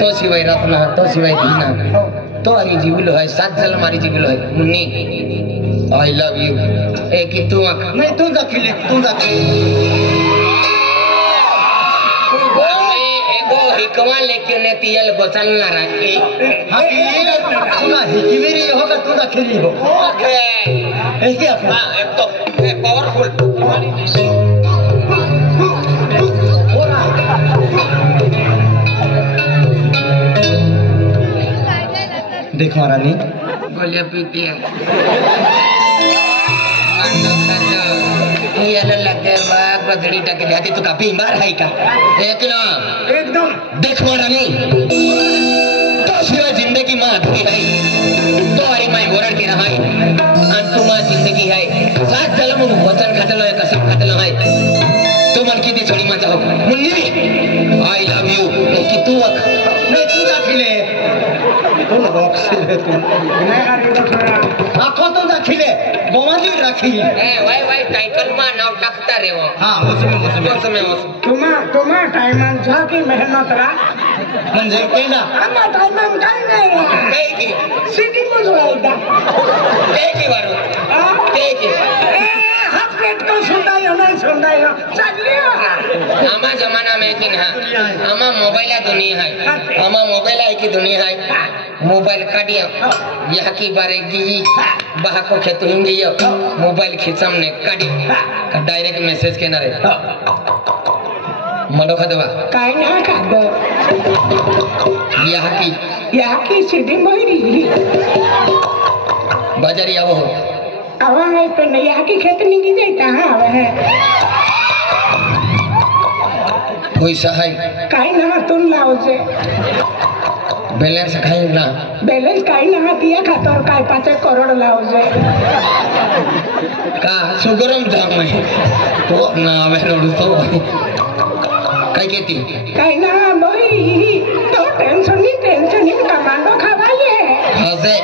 तो शिवाय रत्न तो शिवाय दीना तो हरी जीवलो है 7 जल मारी जीवलो है मुन्नी आई लव यू एक ही तू आंख नहीं तू जा खिले तू जा एगो हिकवा लेके ने तियल गोचल ना रहे हां ये तूना हिकवेरी होगा तू जा खिली हो ओके ऐसे अपना हां एक तो पावरफुल देखो रानी गोलियां पीती है ये लगे बाग बदड़ी टक जाती तो काफी बीमार है का एक ना एकदम देखो रानी तो सिवा जिंदगी मां अधूरी है तो हरी माई गोरड़ के रहा है अंतुमा जिंदगी है 7 जन्म वचन खातलो है कसम खातलो है तो मन की दी छोड़ी मत हो मुन्नी आई लव यू कि तू नहीं तू जा खिले तू बॉक्स रे तू नहीं कर दो थोड़ा आंखों तो जा खिले गोवाली रखी ए वाई टाइटल मा नाव टाकता रे वो हां उसमें तुम्हा टाइमन जा की मेहनत रा म्हणजे केला आम्हा टाइमन काय नाही काय की सिटी मोजवायदा काय की वारो काय की हाथ पेट को सुंदायो नहीं सुंदायो चलियो आमा जमाना में कि ना आमा मोबाइल दुनिया है आमा मोबाइल है की दुनिया है मोबाइल काटिया यहाँ की बारे की बाहा को खेतुंगी यो मोबाइल खिंचम ने काटी डायरेक्ट मैसेज के ना रे मनो खदवा काय ना खादो यहाँ की सिटी मोहरी बाजारी आओ आवा है तो यहाँ की खेत नहीं की जाता हाँ आवा है पैसा है काय ना तुम लाओ जे बैलेंस खाई ना बैलेंस काय ना दिया खाता और काय 5 करोड़ लाओ जे का सुगरम जाम है तो ना मैं रोड तो काय कहती काय ना बोई तो टेंशन नहीं कमांडो खवाइए हसे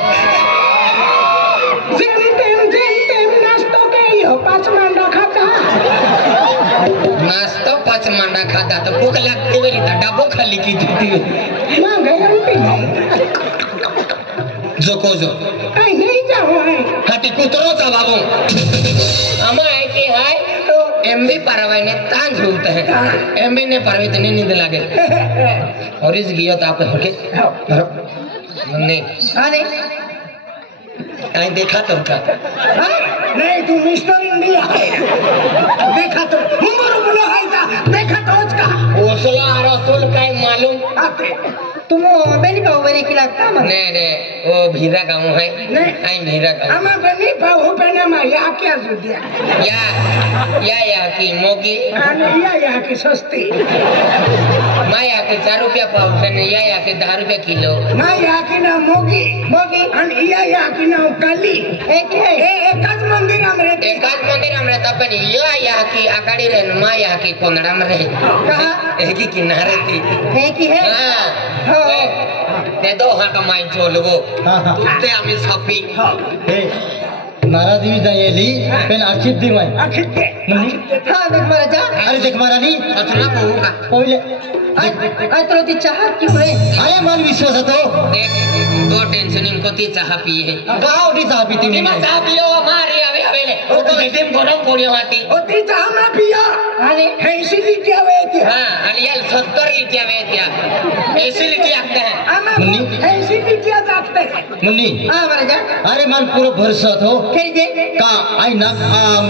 जेम नाश्तो के यो 5 मंडा खाता नाश्ता 5 मंडा खाता तो भूख लगती मेरी डब्बो खाली की थी ना गए पी जो को जो काय नहीं जाओ है हाटी कुतरो सा बाबू अमा है कि है तो एमबी परवाई ने तांग झूलते हैं एमबी ने परवाई इतनी नींद लगे और इस गियो तो आप होके नहीं अरे आई देखा तो का नहीं तू मिस्टर इंडिया है देखा तो मुंबई बोलो है था देखा तो उसका ओसला रसूल का मालूम आते तुम बेनी का ओवरी की लगता मन नहीं वो भीरा गांव है नहीं आई भीरा गांव हमें बनी पाओ पेना मा या क्या जुदिया या की मोगी या की सस्ती माया के 4 रुपया पाव से या के 10 रुपया किलो माया की ना मोगी अन या की ना काली एक मंदिर हमरे तपन या की आकाड़ी रे माया की कोंदड़ा में रहे कहां एक ही किनारे थी एक ही है हां ते दो हां का माइन चोलगो तुते आम्ही सापी हे नाराजी भी जायली पण आखित दी माय आखित के हां देख मारा जा अरे देख मारा नी अतना बहु का पहिले आई तो ती चाहत की होय अरे मन विश्वास तो देख तो टेंशन इनको ती चाह पिए गाओ दी चाह पीती नहीं मैं चाह पियो मारे आवे ओ तो एकदम गरम पड़ियो हाथी ओ ती चाह ना पिया अरे ऐसी लिटिया वेती हां अलियल 70 लिटिया वेतिया ऐसी लिटिया आते हैं मुन्नी ऐसी लिटिया जाते हैं मुन्नी हां मारा जा अरे मन पूरा भरोसा तो खेल दे का आई ना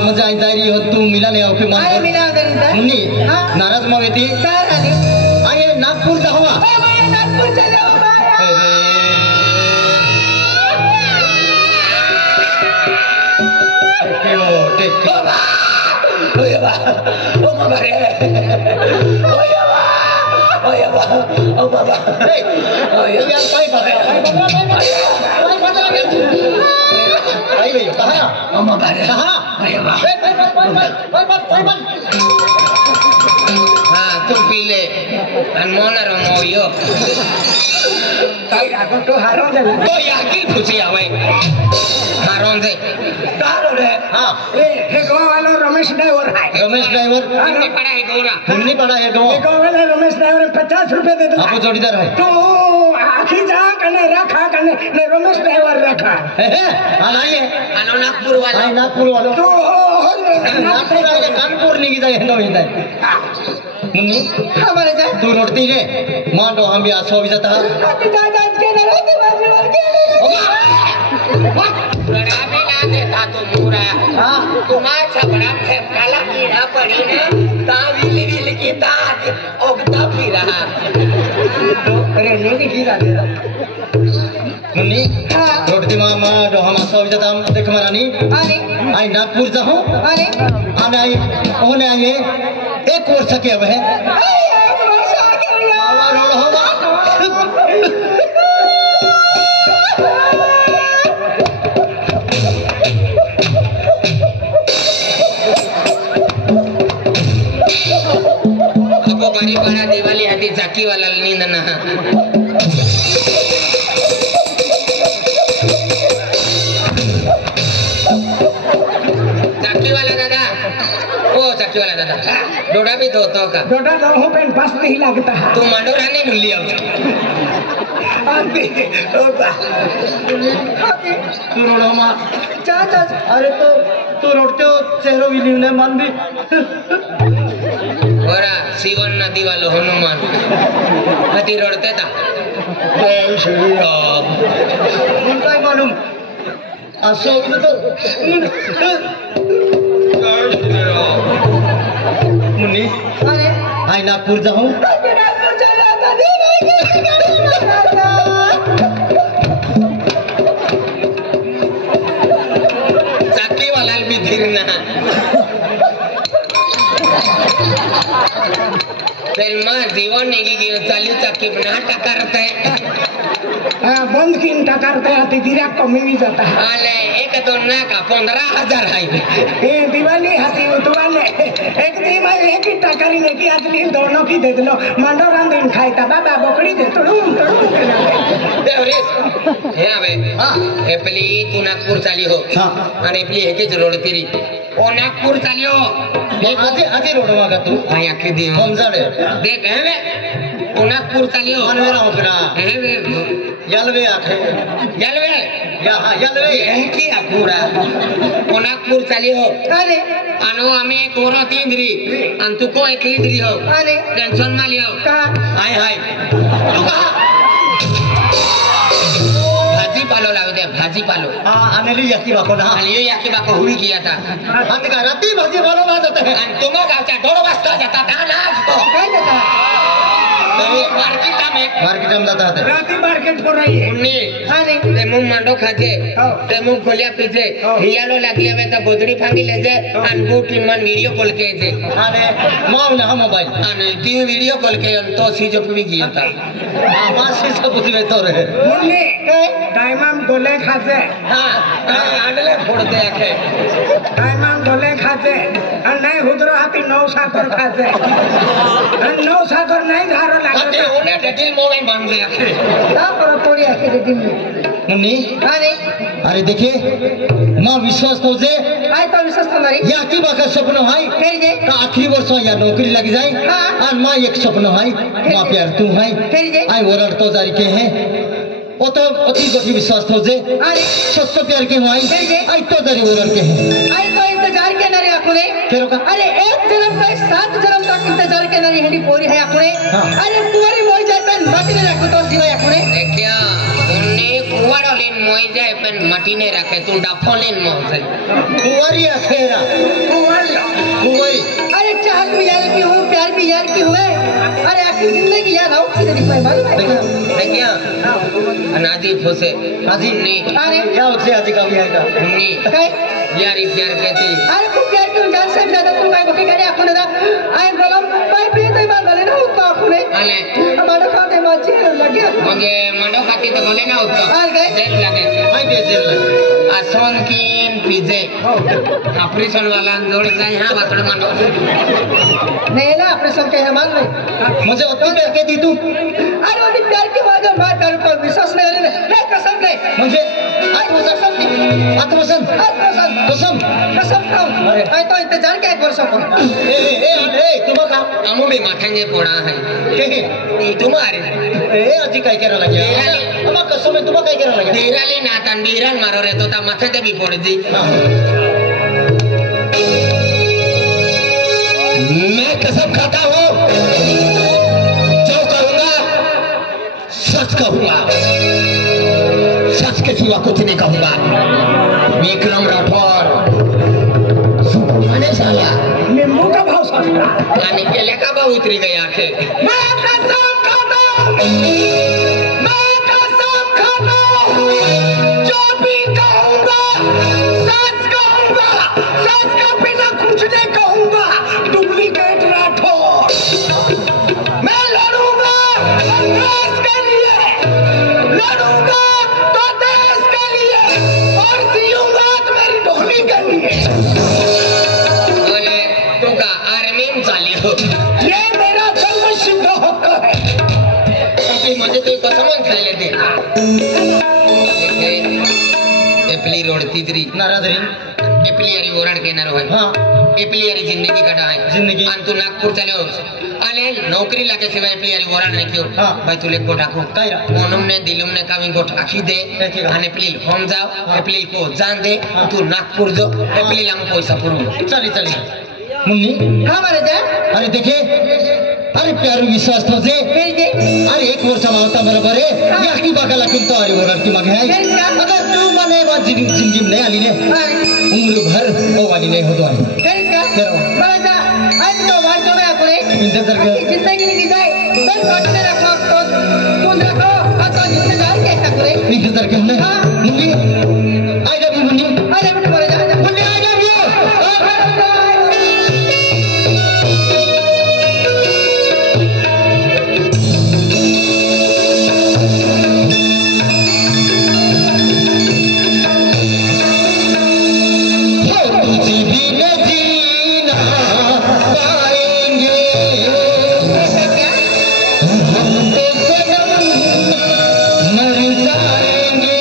मजा आई जारी हो तू मिलाने आओ के आए मिला दे मुन्नी हां नाराज मगेती का रानी आए नागपुर जावा ए माया नागपुर चले ओ माया ओ बाबा रे ओ बाबा यार काय बात है आई भैया कहां ओ बाबा रे कहां अरे वाह हां तुम पी ले अनमोना रमोयो याकी तो हारो दे तो याकी खुशी आवे हारों से कारो रे हाँ हे गोवा वाला रमेश ड्राइवर है रमेश ड्राइवर नहीं पड़ा है गोरा नहीं पड़ा है हे गोवा वाला रमेश ड्राइवर 50 रुपए दे दो आपको जोड़ीदार है तो आखी जा कने रखा कने ने रमेश ड्राइवर रखा आइए अनो नागपुर वाला नागपुर वालों तो नागपुर आइए कानपुर नहीं जाए हिंदो हिंदो मुन्नी हमारे जा तू रोटी है मान दो हम भी आसो भी जाता आती जा जा के ना रहते बाजी मार के बड़ा भी ना देता तो पूरा हाँ तुम्हारा छबड़ा से काला कीड़ा पड़ी ना ताविल विल की दांत ओगता भी रहा अरे नहीं गिरा दे मुन्नी हाँ रोटी मामा जो हम आसो भी जाता हम देख मरानी अरे आई नागपुर जाऊं अरे आने आई होने आइए एक वर्ष के अब है एक वर्ष आ गया रोड होगा अब बारी बारा दिवाली हती जाकी वाला नींद ना जाकी वाला दादा ओ जाकी वाला दादा डोडा भी धोतो का डोडा तो हूं पेन पास नहीं लगता है तू मांडोरा नहीं मिल लिया आती होता तू रोड होमा जा जा अरे तो तू रोडते हो चेहरो भी नहीं मन भी ओरा शिवन नदी वालो हनुमान हती रोडते था उनका ही मालूम आसो भी तो मुन्नी अरे आई नागपुर जाऊं जाकी वाला भी धीरना फिल्मा जीवन नेगी की चालू चाकी बना टकरते बंद की इंटा करते आती गिरा कमी भी जाता है आले एक तो ना का 15,000 है ये दिवाली हाथी उतवाले एक दिन मैं एक इंटा करी ने की आदमी दोनों की दे दलो मंडो रांधीन खाई ता बाबा बकरी दे तड़ूम देवरेश हे आवे हाँ एपली तू नागपूर चाली हो हाँ आणि एपली हेके रोड तिरी ओ नागपूर चाली हो आजे आजे रोड होगा तू आया के दी कौन सा रे देख हेवे ओ नागपूर चाली हो मन मेरा होकरा हेवे यलवे आखे जलवे या हाँ यलवे हे की अकुरा ओ नागपूर चाली हो अरे अनो आम्ही एक ओरो तींद्री आणि तू को एक लीद्री हो अरे टेंशन मा लियो का हाय हाय भाजी पालो लाव दे भाजी पालो आने ली यकी बाको ना आलियो याकी बाको हुई किया था हाथ का राती भाजी वालों ना देते हैं आणि तुम गावच्या डोळ वाजता जाता दाना असतो काय देता मार्केट में मार्केट में जाता है राती मार्केट पर रही है उन्नी अरे ते मुंग मांडो खाते ते मुंग खोलिया पीछे हियालो लागी हवे तो गोदड़ी फांगी लेजे आणि बूटी मन वीडियो कॉल के जे आने माँ ने हम मोबाइल आणि ती वीडियो कॉल के तो सीजो भी किया था माँ से सब कुछ में तो रहे मुन्नी टाइम हम गोले खाते हां आडले फोड़ते आखे टाइम हम गोले खाते और नहीं हुदरो हाथी 9 साकर खाते और 9 साकर नहीं धारो अते लागते ओने डेटिल मोबाइल बन गए आखे का पर तोड़ी आके दे दिन मुन्नी अरे अरे देखिए माँ विश्वास तो जे आय तो विश्वास हमारी या की बाका सपनो है फिर जे का आखिरी वर्ष या नौकरी लग जाए हाँ। और माँ एक सपनो है माँ प्यार तू है फिर जे आई वरड तो जारी के हैं वो तो अति गोटी विश्वास तो जे अरे सत्य प्यार के हुआ फिर जे आई तो जारी वरड के हैं आय तो इंतजार के नरे आकुने फिर का अरे एक जन्म का 7 जन्म तक इंतजार के नरे हंडी पोरी है आकुने हाँ। अरे कुंवारी मोई जाए पेन माटी ने रखो तो जीवा आकुने देखिया उन्ने कुवारोलिन मोई जाए पेन मटी ने रखे तू डाफोलिन मोई कुंवारी अखेरा कुंवारी अरे चाहत भी यार की हो प्यार भी यार की हुए अरे आखिर जिंदगी यार आओ किधर दिखाई मालूम है देखिया अनाजी फुसे हाजी उन्नी अरे क्या उसे हाजी का भी आएगा उन्नी काय यारी प्यार कहती अरे खूब प्यार क्यों जान से ज्यादा तुम काय बके करे आकुने दा आय गलम पाई पे तो बात गले ना उतना आकुने आले हमारे खाते माची लगे मगे मंडो खाती तो बोले ना उत्तो आल गए जेल लगे आई बेजेल लगे आसोन कीन पिजे ऑपरेशन वाला जोड़ जाए हां बातड़ मंडो नहीं ना ऑपरेशन के हमारे मुझे उतनी प्यार के दी तू अरे वो प्यार की वजह मां तेरे पर विश्वास म्हणजे आत्मसन कसम कसम खाऊन अरे. काय तो इंतजार क्या एक वर्ष को ए तुम्हा अमो भी माथेंगे पोड़ा है का तुम्हारे ए अजी काय करायला लागेल मग कसम आहे तुम्हा काय करायला लागेल धीराली नातान बीरान मारो रे तो ता माथे ते भी फोड़ दी मैं कसम खाता हूँ जो कहूँगा सच कहूँगा सच के सिवा कुछ नहीं कहूँगा विक्रम राठौर अरे साला नींबू का भाव सस्ता यानी केले का बहुत उतरी गई आंखें मैं कसम खाता हूँ मैं कसम खाता हूँ जो भी कहूँगा सच कहूँगा सच का बिना कुछ नहीं कहूँगा डुप्लीकेट राठौर मैं लड़ूंगा देश के लिए लड़ूंगा तो देश के लिए और जीऊंगा तो मेरी ढोली के लिए बोले तू का आर्मी में चाली हो ये मेरा जन्म सिद्ध हक है अपनी मजे तो कसम खाई लेते एपली रोड तीसरी नाराजरी एपलीयारी ओरड के नरो है हाँ एपलीयारी जिंदगी कटा है जिंदगी अंतु नागपूर चलो अले नौकरी लागे सिवाय एपलीयारी ओरड नहीं क्यों हाँ. भाई तुले को ठाको कायरा ओनम ने दिलम ने कामी को ठाकी दे ठीक है. आणि एपली होम जाओ हाँ. एपली को जान दे हाँ. तू नागपूर जो एपली लाम पैसा पुरू चली मुन्नी हाँ मारे जा अरे देखे अरे प्यारू विश्वास तो जे अरे एक वर्ष होता बरोबर आहे याकी बघायला किंतो अरे बरोबर की मागे आहे अगर तू मने बा जिंदगी में नहीं आली ने उम्र भर वो वाली नहीं होतो आहे मारे जा आज तो बात जो मैं अपने इंतजार कर जिंदगी की जाए बस सोचने रखो तो तुम रखो और तो इंतजार कैसा करे इंतजार कर ले हाँ. Munni I love you Munni अरे बेटे मारे जा मुन्नी आई लव यू मर जाएंगे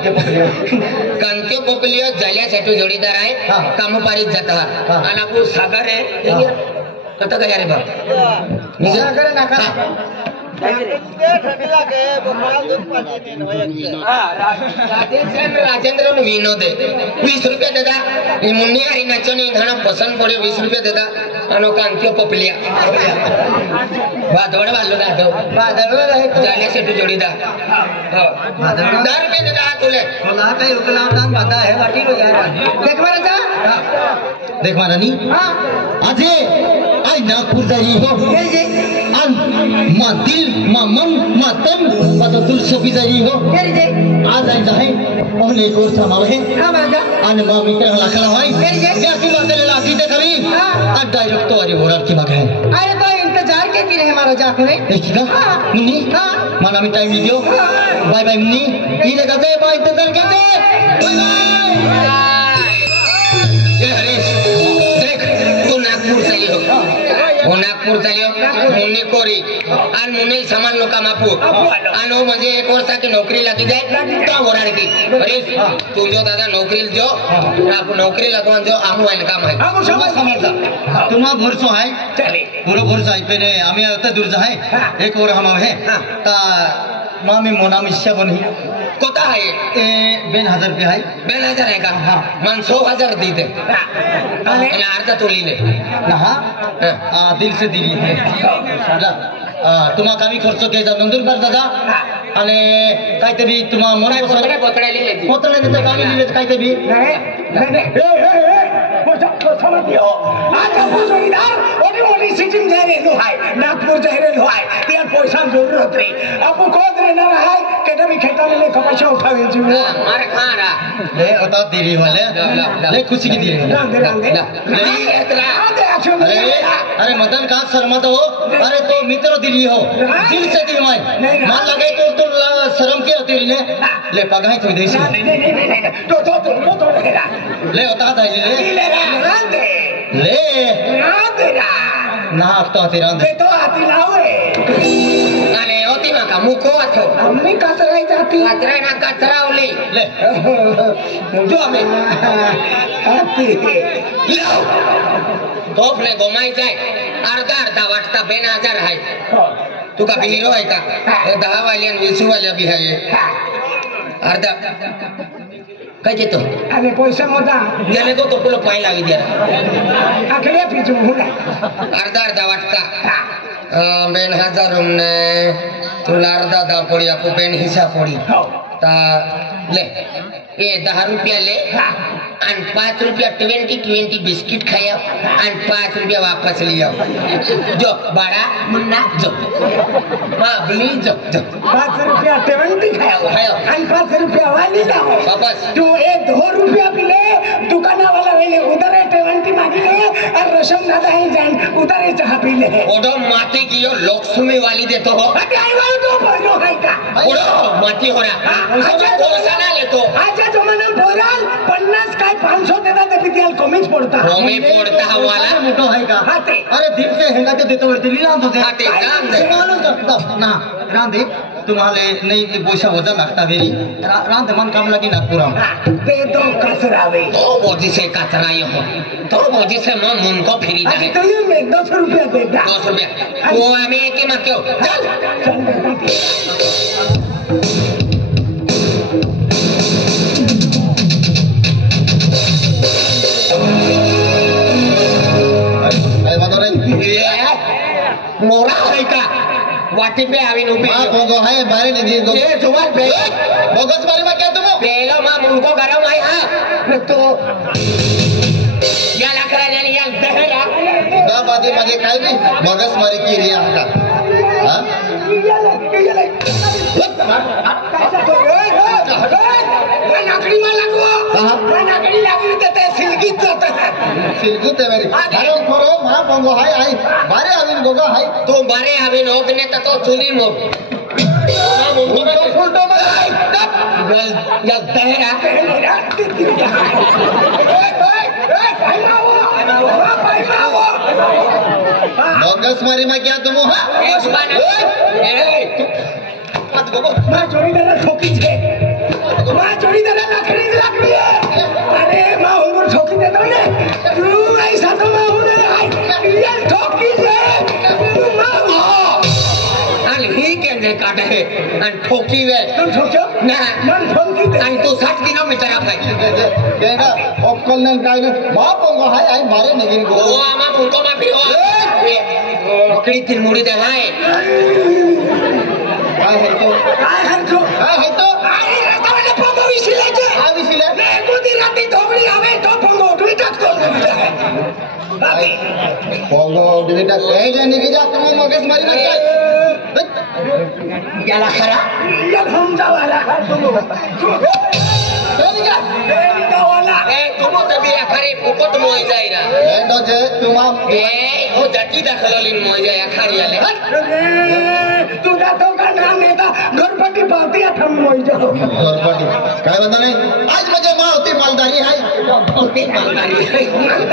कांत्य पोपलिया जाल्यासाठी जोडीदार आहे हा. कामपारीत जात हा. आणि आपण सागर आहे हा. कत काय रे बा सागर नाका. राजेंद्र विनोद 20 रुपया देता मुन्नी हरी नाचनी घाना पसंद पड़े 20 रुपया देता अनो कांत्य पोपलिया बादवड वालो ना तो बादळवर आहे तो. जाल्यासाठी जोडीदार हो 10 रुपये देता तुले मला काही उकला दान बाधा आहे वाटी रो यार. देख मारा जा. देख मारा नी. आजे आई नागपूर जाई हो. आन मा दिल मा मन मा तन पता तुल सोपी जाई हो. आज आई जाए और एक और समाव है. आन मा मित्र लाखला होई. या की बात ले लाती ते कभी. आ डायरेक्ट तो अरे होरार की बात है. अरे तो इंतजार के की रहे हमारा जाक में देखिगा मुन्नी माना मी टाइम दियो. Bye bye Munni. ई लगा दे बाय इंतजार कर दे. Bye bye. ए हरीश देख तू नागपूर चली हो वो नागपूर चली हो मुन्नी कोरी आणि मुन्नी सामान लोका मापू आणि वो म्हणजे 1 वर्षाची नोकरी लागी जाए तो वराड की हरीश तू जो दादा नोकरी जो आप नौकरी लगवान जो आमू वाले काम है हम समझ समझता. तुम्हा भरसो है. चले पूरा भरसो है. पहले आम्ही आता दूर जाए. एक और हम है. ता मामी मोना मिश्या बनी. कोता है ए 2000 रुपया है. 2000 है का मन 100,000 दी दे आणि अर्धा तोली ले नहा दिल से दिली है. तुम्हा कमी खर्च केला नंदूर कर दादा आणि काहीतरी तुम्हा मोना बोतड्या लिहिले पोतळे देते कामी लिहिले काहीतरी. नागपूर जाहिरेलो आहे त्या पैसा जरूरत रे आपण कोण रेणार आहे केटा मी खेटाले कमाशा उठावे जीव मार खारा ले होता दिली वाले. ले खुशी की दिली. अरे मदन का शर्मा तो अरे तो मित्र दिली हो दिल से दी मैं मान लगे तो शर्म के होती ने ले पगाई तो देसी तो ले होता था ले ना तो तेरा तो आती लावे आणि होती ना का मुको आतो हमने कसराई जाती कचरा ना कचरा ओली ले जो आम्ही आती लाव तोफले गोमाई जाय अर्धा वाटता 2000 आहे तू का हिरो आहे का 10 वाल्या 20 वाल्या बी आहे अर्धा काय देतो आणि पैसा मोजा याने तो तुला पाय लावी द्या आखले पिजू हुना अर्धा वाटता 2000 रुमने तुला अर्धा पड़ी आपको पेन हिसाब पड़ी ता ले ये 10 रुपया ले आणि 5 रुपया 20 बिस्किट खाया आणि 5 रुपया वापस लिया जो बड़ा मुन्ना जो बाबली जो 5 रुपया 20 खाया आणि 5 रुपया वाली ना वापस तू ये 2 रुपया पिले दुकाना वाला वेले उधर 20 मांगिले और रसम दादा ही जान उधर चाह पीले ओडो माटी की यो लक्ष्मी वाली देतो हो अरे आई वाला तो भरो है का ओडो माटी हो रहा पैसा ना लेतो आजच्या जमान्यात बोलाल 50 काय 500 देता ते पितियाल कमीच पडता कमी पडता वाला मोठो आहे का. हाते अरे दिल से हेंगा ते देतो वरती लिहिला होते. हाते काम दे मालूम करता ना रांदे तुम्हाला नाही पैसा वजा लागता वेरी रांदे मन काम लगी नागपुरा ते तो कसरावे तो बोझी से कचरा ये हो तो बोझी से मन मुन को फिरी आज जाए तो ये में 10 रुपया देता 200 रुपया वो हमें के मत क्यों चल चल बेटा काय बात रे. मोरा है का वाटी पे आवी नुपी मा गोगो है बारे ने दी गो. ये जुबान पे बोगस मारी मा क्या तुम पेलो मां मुनको गरम है हां तो या लाकरा जानी या दहरा दा बादी माझे काय बी बोगस मारी की रिया का. हां नाकडी मला लागो नाकडी लागली तर ते सिलगीत जात सिलगुते मेरी अरे खरो मा बंगो हाय आई बारे आविन गोगा हाय तू बारे आवी नोकने तो चुली मो मां मुनको फुलटो मला या दहरा बोगस मारी मा क्या तुम हां ए जुबान ए मैं जोड़ीदार ठोकी छे माँ जोड़ी देना लकड़ी लकड़ी है अरे माँ उनको ठोकी देता हूँ ने तू ऐसा तो मैं हूँ ये ठोकी दे तू माँ अन ही के ने काटे है अन ठोकी वे तुम ठोक्यो ना मन ठोकी दे अन तू 60 किलोमीटर आप है केना ऑपकल ने काय ने मा पोंगो हाय आई मारे नेगिन को ओ आमा उनको मा भी हो बकरी तीन मुड़ी दे है काय है तो काय अरे राता वाले पोंगो विसिले जे आ विसिले ने गोदी राती धोबड़ी आवे तो पोंगो उठवी टक तो राती पोंगो डिटा कह जाने की जा तुम मगज मारी ना क्या याला खरा ये घूमता वाला पोंगो देविका वाला ए तुम तो भी खरे फुकट मोई जाईरा ए तो जे तुम ए ओ जटी दाखलली मोई जाय खारी आले तुझा तो का नाम नेता घरपट्टी पावती थम मोई जाओ गरबडी काय म्हणता नाही आज म्हणजे मा होती मालदारी आहे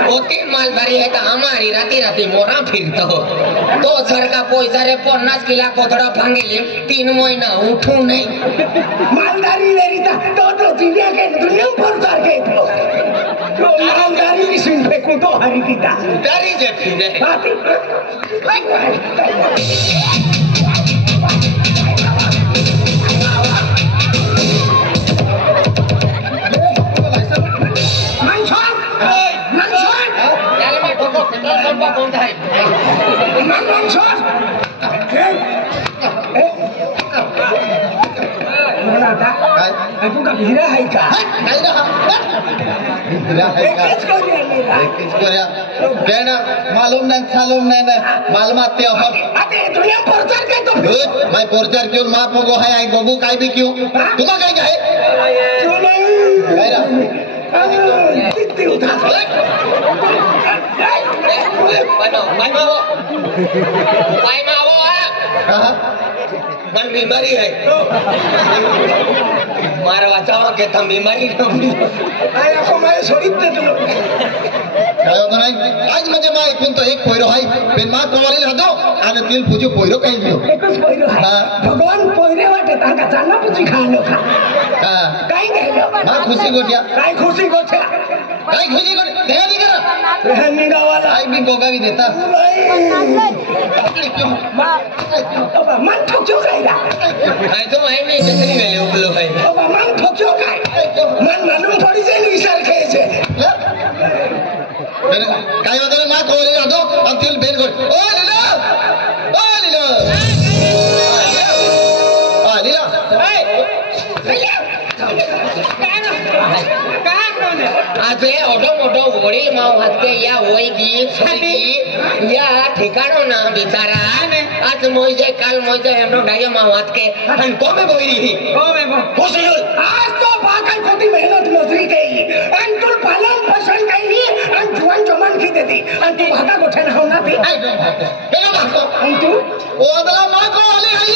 होती मालदारी है तो हमारी राती राती मोरा फिरतो तो सरका पैसा रे 50 किला कोथड़ा भांगेली 3 महीना उठू नहीं मालदारी लेरी था तो दुनिया के दुनिया पर उतार के तो मालदारी की सिंह फेंकू तो हरी की था दारी जे फिरे बाती याले मा ठोको पेट्रोल पंप कौन था काय तू का भीरा है का नाही ना दिला है का किसको दिया मेरा किसको रे केना मालूम नाही ना मालूमात ते हो अरे दुनिया प्रचार के तो मैं पोर्चर क्यों मा पोंगो है आई गोगो काय भी क्यों तुमा काय काय काय रा कितनी उधार भाई मावो कहा मन बीमारी है मारा बचावा के तुम बीमारी न आया को मैं सोडित दे तुम काय होत नाही आज म्हणजे मा एकूण तो एक पोयरो आहे पेन मा कोवाली हदो आणि तिल पूजो पोयरो काही दियो एकच पहिरो है हाँ। भगवान पहिरे वाटे तांका चांना पुची खानो खा हा काय गेलो मा खुशी गोटिया काय खुशी गोठ्या काय खुशी गोट दे दी करा निगा वाला आई भी गोगा भी देता बाबा मन ठोक्यो कायला काय तो आहे नाही कसली वेळे उगलो आहे बाबा मन ठोक्यो काय मन मालूम थोडी जे विचार खायचे काय होत मा कोवाली हदो आणि तिल बेन गोट ओ लीला लीला आज हे मोठो वडील माव हत्ते या होईगी सोईगी या ठिकाणो ना बिचारा आज मोइजे काल मोइजे हमरो डायो माव हाथ के अन कोमे बोईरी खुशील आज तो बाकाय कोती मेहनत मजूरी कई अन तू पालन पोषण कई अन जुवान जमान की देती अन तू भागा गोठे ना होना थी केना माको अन तू ओ अदला मा कोवाली आई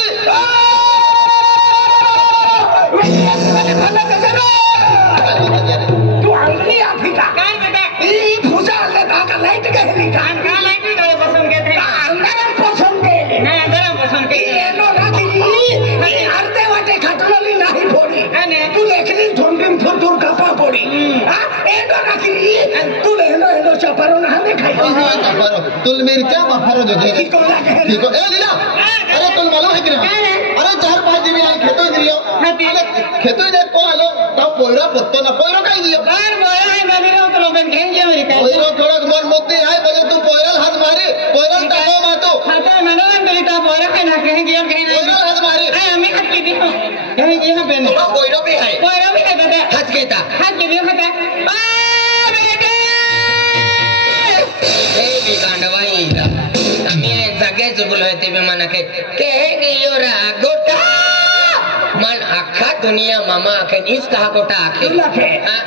तू अंगली आधी का काय बेटा ई फुजा ले का लाइट गहली का लाइट डोळे पसंत घेते अंधारात पसंत केले नाही अंधारात पसंत केले नो राती आणि अर्धे वाटे खटलोली नाही फोडी तू लेखली झोंबीम थुर कपा फोडी हां एंडो राती तू लेनो चपारो ना हमें खाई तुल मिरच्या बफारो जो की को लागे ठीक है ए लीला अरे तुल मालूम है कि ना अरे 4-5 दिन आई खेतोय दियो खेतोय दे को आलो तो पोयरो पत्तो ना पोयरो काय दियो कार बोया है मैंने तो लोगन घेंगे मेरी काय पोयरो थोड़ा मन मुद्दे आहे बजे तू पोयरल हात मारे पोयरल टाको मातो खाता मनोरंजन तरी का बोरा काय ना घेंगे और कहीं पोयरल हात मारे नाही आम्ही हात किती घेंगे यहाँ पे तुला कोयरो भी है बोरा भी है दादा हात घेता हात किती खाता ए बी गांडवाई इदा आम्ही जागे चुकलो आहे ते बी मना के गियोरा गोटा मन अख्खा दुनिया मामा के इस कहा गोटा आखे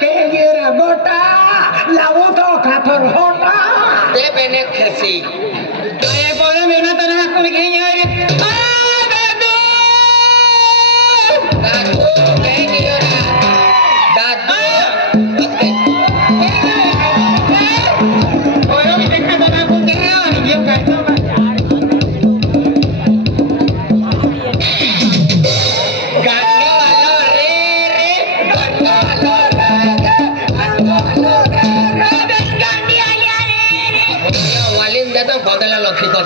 के गिरा गोटा लावो तो खातर होटा ते बेने खसी आए बोला मेरा तरह को घेंगे और दादू के गियोरा दादू बोलो भी देखा तो ना को दे रहा है ये का गाने वाला रे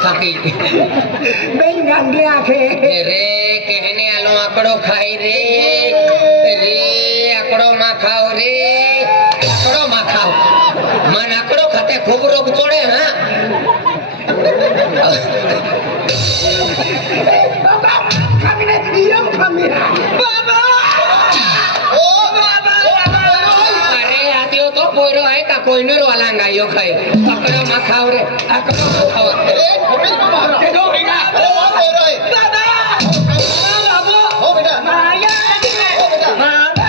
थाकी बेन गांडे आखे रे कहने आलो आकड़ो खाई रे रे आकड़ो मा खाओ रे आकड़ो मा खाओ मन आकड़ो खाते खूब रोग चोड़े हां बाबा खामिने यम खामिना बाबा ओ बाबा अरे आदियो तो पोरो है का कोई न रोला गायो खाए आकड़ो मा खाओ रे आकड़ो मा खाओ ए बिल को बाहर के दो बेटा हो रहा है दादा बाबा हो बेटा माया हो बेटा बाबा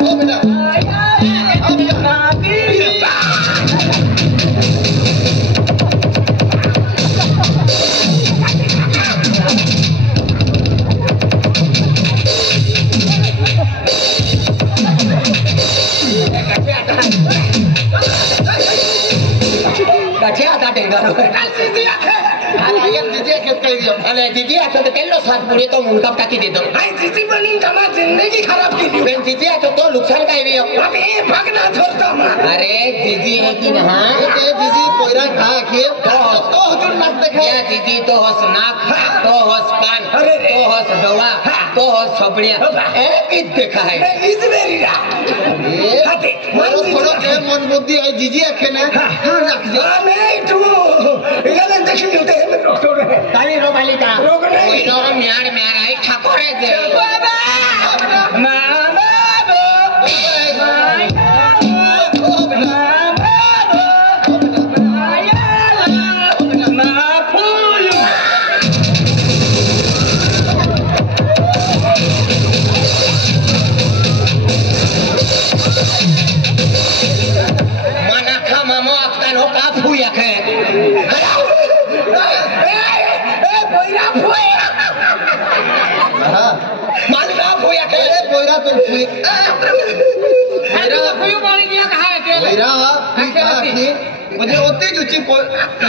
हो बेटा माया नाती कच्चे आता टेंगारो दीदी आखे अरे ये दीदी के कह दिया अरे दीदी आतो तो केलो साथ पुरे तो मुंडा टाकी दे दो हाय दीदी बनी तमा जिंदगी खराब की बेन दीदी आतो तो नुकसान काय भी अबे भगना छोड़ता मा अरे दीदी है कि ना ये दीदी कोयरा खा के तो हुजूर नाक देखे या दीदी तो हस नाक तो हस कान तो हस डोवा तो हस छबड़िया एक ही देखा है इस मेरी रा ये हाथे थोड़ा के मन बुद्धि है दीदी आखे ना हां रख दे नहीं तू ये ले देखी होते हैं डॉक्टर है काली रो बालिका रोग नहीं कोई नो म्यार म्यार आई ठाकुर है दे बाबा मामा मना खा मामो अक्तान हो का फुया खे हां मालका फुया खे अरे कोयरा तो फुई मेरा फुयो पानी किया कहा है कोयरा आखी मुझे ओते जो ची को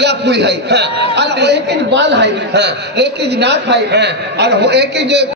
या फुई है हां और एक बाल है हां एक नाक है हां और वो एक जो